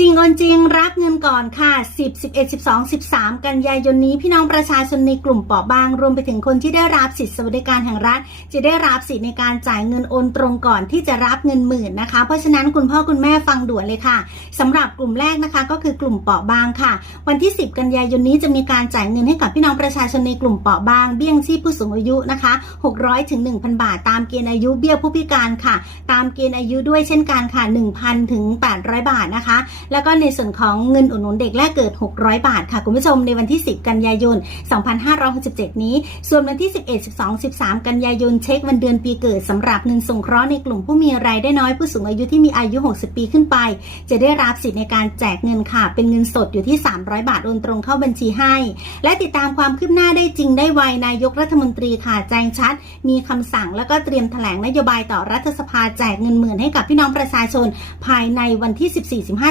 จริงอนจริงรับเงินก่อนค่ะ 10 11 12 13 กันยายนนี้พี่น้องประชาชนในกลุ่มเปราะบาง รวมไปถึงคนที่ได้รับสิทธิสวัสดิการแห่งรัฐ จะได้รับสิทธิในการจ่ายเงินโอนตรงก่อนที่จะรับเงินหมื่นนะคะ เพราะฉะนั้นคุณพ่อคุณแม่ฟังด่วนเลยค่ะสำหรับกลุ่มแรกนะคะ ก็คือกลุ่มเปราะบางค่ะ วันที่ 10 กันยายนนี้จะมีการจ่ายเงินให้กับพี่น้องประชาชนในกลุ่มเปราะบางเบี้ยงชีพผู้สูงอายุนะคะ600ถึง1,000 บาท ตามเกณฑ์อายุเบี้ยผู้พิการค่ะ ตามเกณฑ์อายุด้วยเช่นกันค่ะ1,000ถึง800 บาทนะคะแล้วก็ในส่วนของเงินอุดหนุนเด็กแรกเกิด 600 บาทค่ะคุณผู้ชมในวันที่ 10 กันยายน 2567 นี้ ส่วนวันที่ 11 12 13 กันยายนเช็ควันเดือนปีเกิดสำหรับเงินสงเคราะห์ในกลุ่มผู้มีรายได้น้อยผู้สูงอายุที่มีอายุ 60 ปีขึ้นไป จะได้รับสิทธิในการแจกเงินค่ะ เป็นเงินสดอยู่ที่ 300 บาทโอนตรงเข้าบัญชีให้ และติดตามความคืบหน้าได้จริงได้ไวนายกรัฐมนตรีค่ะแจ้งชัด มีคำสั่งแล้วก็เตรียมแถลงนโยบายต่อรัฐสภาแจกเงินหมื่นให้กับพี่น้องประชาชน ภายในวันที่ 14 15